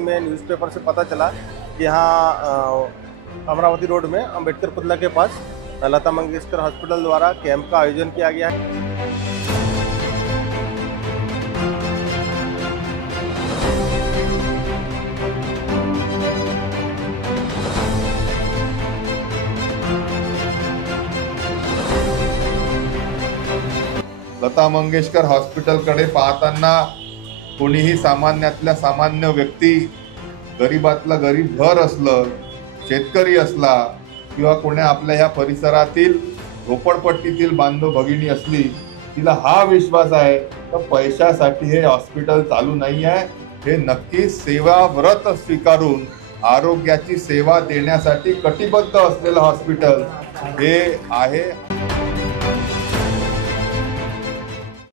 Morning में newspaper से पता चला कि यहाँ अमरावती रोड में अंबेडकर पुतला के पास लता मंगेशकर हॉस्पिटल द्वारा कैंप का आयोजन किया गया है। लता मंगेशकर हॉस्पिटलकडे पाहताना कोणीही सामान्यातल्या सामान्य व्यक्ती, गरीबातला गरीब घर असलं, शेतकरी असला किंवा कोणी आपल्या ह्या परिसरातील झोपडपट्टीतील बांधव भगिनी असली, तिला हा विश्वास आहे तर पैशासाठी हे हॉस्पिटल चालू नाही आहे, हे नक्कीच सेवाव्रत स्वीकारून आरोग्याची सेवा देण्यासाठी कटिबद्ध असलेलं हॉस्पिटल हे आहे।